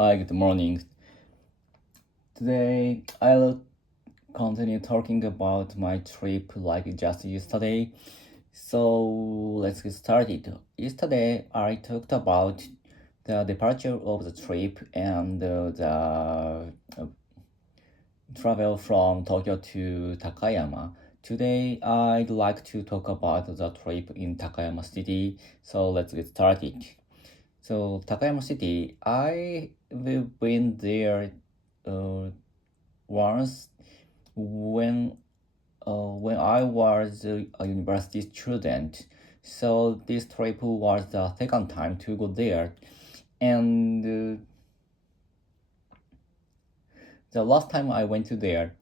Hi, good morning. Today I'll continue talking about my trip like just yesterday. So let's get started. Yesterday I talked about the departure of the trip and the travel from Tokyo to Takayama. Today I'd like to talk about the trip in Takayama City. So let's get started. So Takayama City, I've been there uh, once when I was a university student. So this trip was the second time to go there, and the last time I went to there,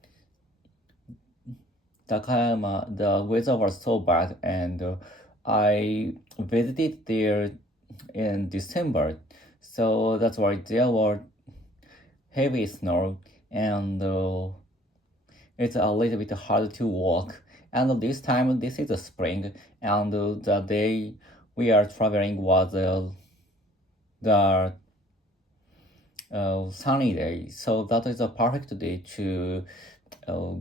Takayama, the weather was so bad, and I visited there in December. So that's why there were heavy snow, and it's a little bit hard to walk. And this time, this is the spring, and the day we are traveling was the sunny day. So that is a perfect day to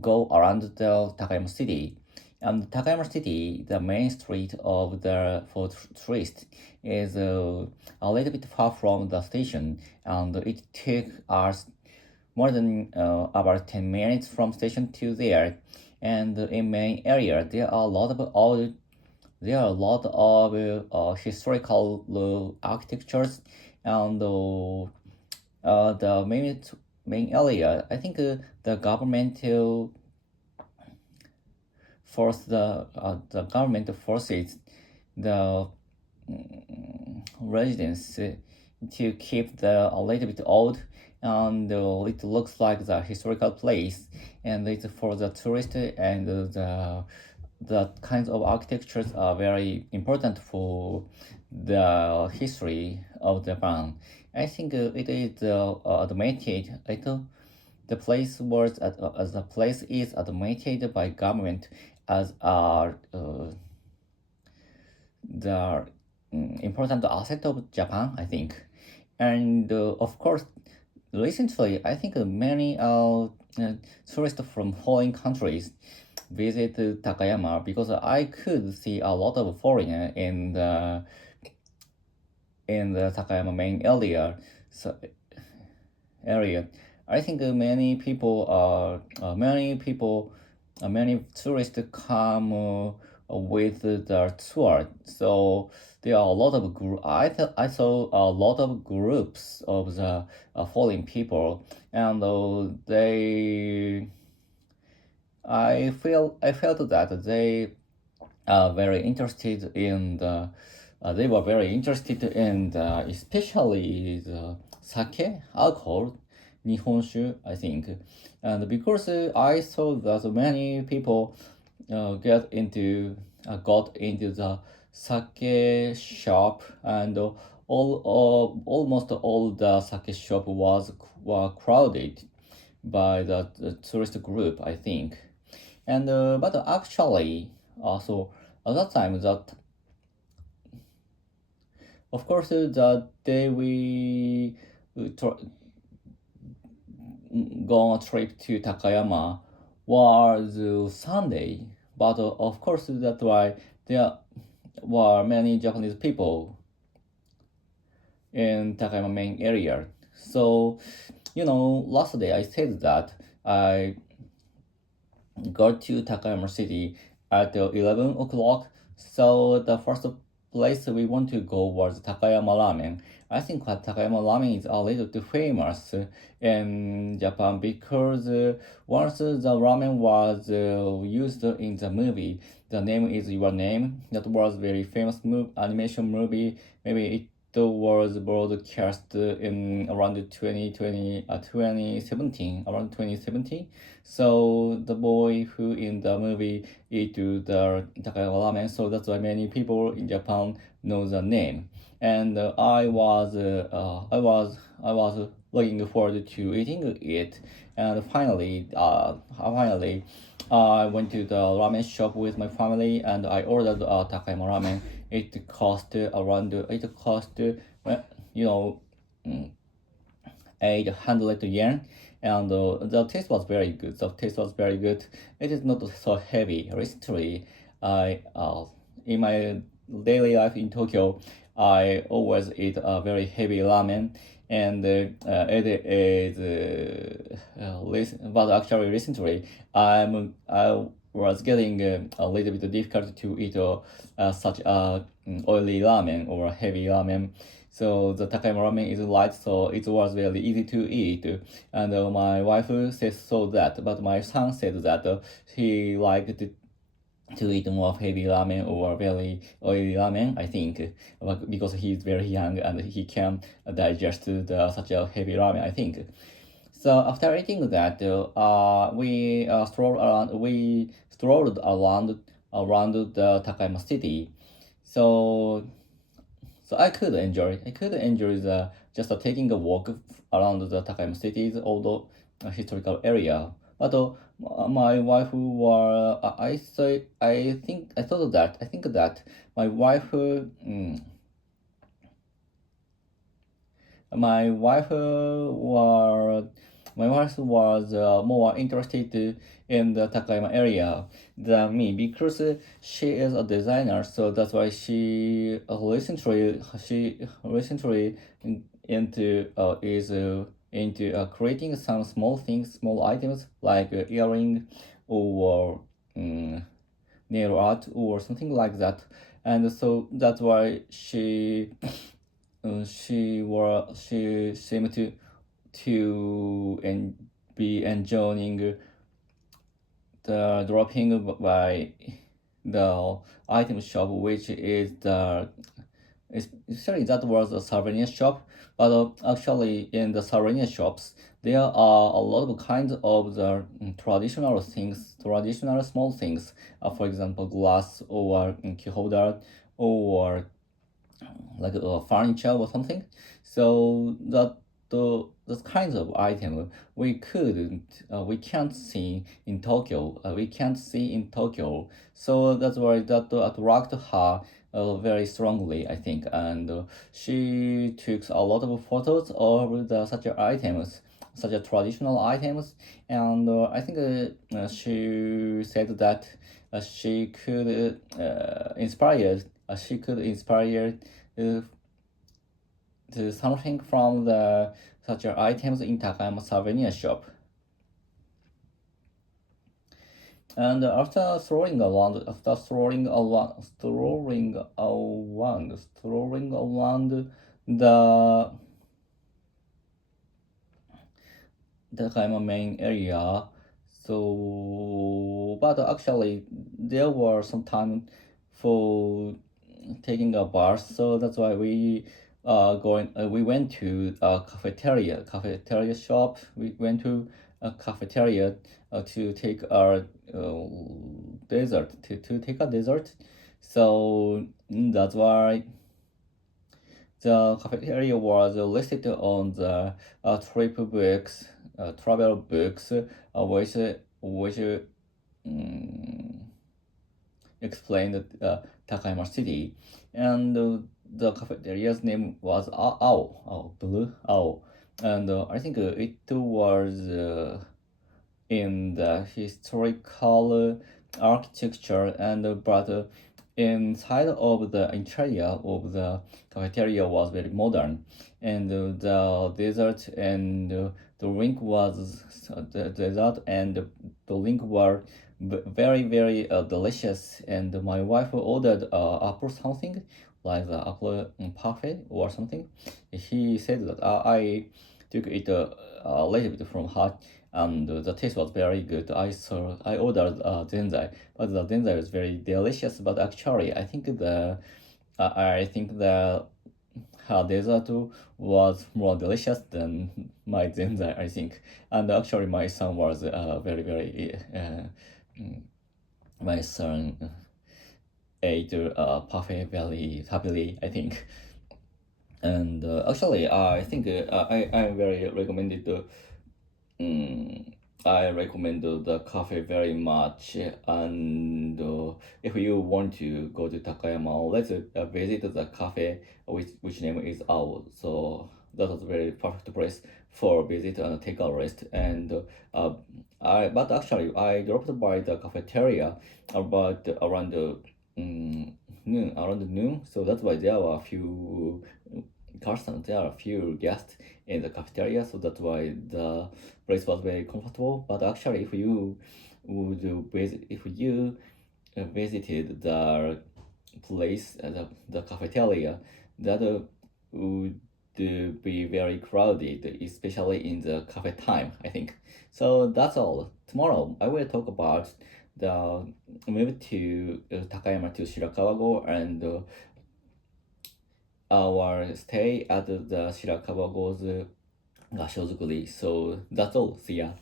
go around the Takayama City. And Takayama City, the main street of the for tourists, is a little bit far from the station, and it took us more than about 10 minutes from station to there. And in main area, there are a lot of historical architectures, and the main area. I think the government the government forces the residents to keep the a little bit old, and it looks like the historical place, and it's for the tourist, and the kinds of architectures are very important for the history of Japan. I think it is admitted. The place was as the place is admitted by government as the important asset of Japan, I think. And of course, recently, I think many tourists from foreign countries visit Takayama because I could see a lot of foreigner in the Takayama main area. I think many tourists come with the tour. So there are a lot of I saw a lot of groups of the foreign people, and I felt that they are very interested in the. They were very interested in especially the sake, alcohol, Nihonshu, I think. And because I saw that many people got into the sake shop, and almost all the sake shop were crowded by the tourist group, I think. And but actually, also at that time, that of course the day we go on a trip to Takayama was Sunday, but of course that's why there were many Japanese people in Takayama main area. So, last day I said that I got to Takayama City at 11 o'clock. So the first place we want to go was Takayama Ramen. I think that Takayama Ramen is a little too famous in Japan because once the ramen was used in the movie, The Name Is Your Name, that was very famous animation movie. Maybe it was broadcast in around 2017, around 2017. So the boy who in the movie eat the Takayama ramen, so that's why many people in Japan know the name. And I was looking forward to eating it. And finally, I went to the ramen shop with my family, and I ordered Takayama ramen. It cost, 800 yen, and the taste was very good. The taste was very good. It is not so heavy. Recently, I in my daily life in Tokyo, I always eat a very heavy ramen, and it is but actually recently I was getting a little bit difficult to eat such a oily ramen or heavy ramen. So the Takayama ramen is light, so it was really easy to eat. And my wife says so that, but my son said that he liked to eat more heavy ramen or very oily ramen, I think, because he's very young and he can digest such a heavy ramen, I think. So after eating that, we strolled around the Takayama city. So I could enjoy the just taking a walk around the Takayama city's old historical area. But my wife were I thought that I think that my wife my wife were my wife was more interested in the Takayama area than me because she is a designer, so that's why she recently into is into creating some small things, small items like earring or nail art or something like that, and so that's why she seemed to be enjoying the dropping by the item shop, which is the especially that was a souvenir shop, but actually in the souvenir shops there are a lot of kinds of the traditional things, traditional small things, for example glass or key holder or like furniture or something. So those kinds of item we can't see in Tokyo. We can't see in Tokyo. So that's why that attract her very strongly, I think. And she took a lot of photos of the such items, such a traditional items, and I think she said that she could inspire uh, something from the such items in Takayama souvenir shop. And strolling around the Takayama main area. So, but actually, there were some time for taking a bath, so that's why we went to a cafeteria shop. We went to a cafeteria to take our to take a dessert. So that's why the cafeteria was listed on the trip books, travel books, which explained Takayama City, and the cafeteria's name was Blue Ao, and I think it was in the historical architecture, and but inside of the interior of the cafeteria was very modern, and the dessert and the drink was the dessert and the drink were very delicious. And my wife ordered apple something like the apple parfait or something. He said that I took it a little bit from her, and the taste was very good. I ordered zenzai, but the zenzai was very delicious. But actually, I think the her dessert was more delicious than my zenzai, I think. And actually, my son was very mm, my son ate parfait very happily, I think. And actually, I think I very recommended Mm, I recommend the cafe very much, and if you want to go to Takayama, let's visit the cafe which name is Ao. So that was a very perfect place for visit and take a rest. And but actually I dropped by the cafeteria about around noon. So that's why there were a few customers, there are a few guests in the cafeteria. So that's why the place was very comfortable. But actually, if you visited the place, the cafeteria, that would be very crowded, especially in the cafe time, I think. So that's all. Tomorrow, I will talk about the move to Takayama to Shirakawa-go and our stay at the Shirakawa-go's 合掌造り. So that's all. See ya.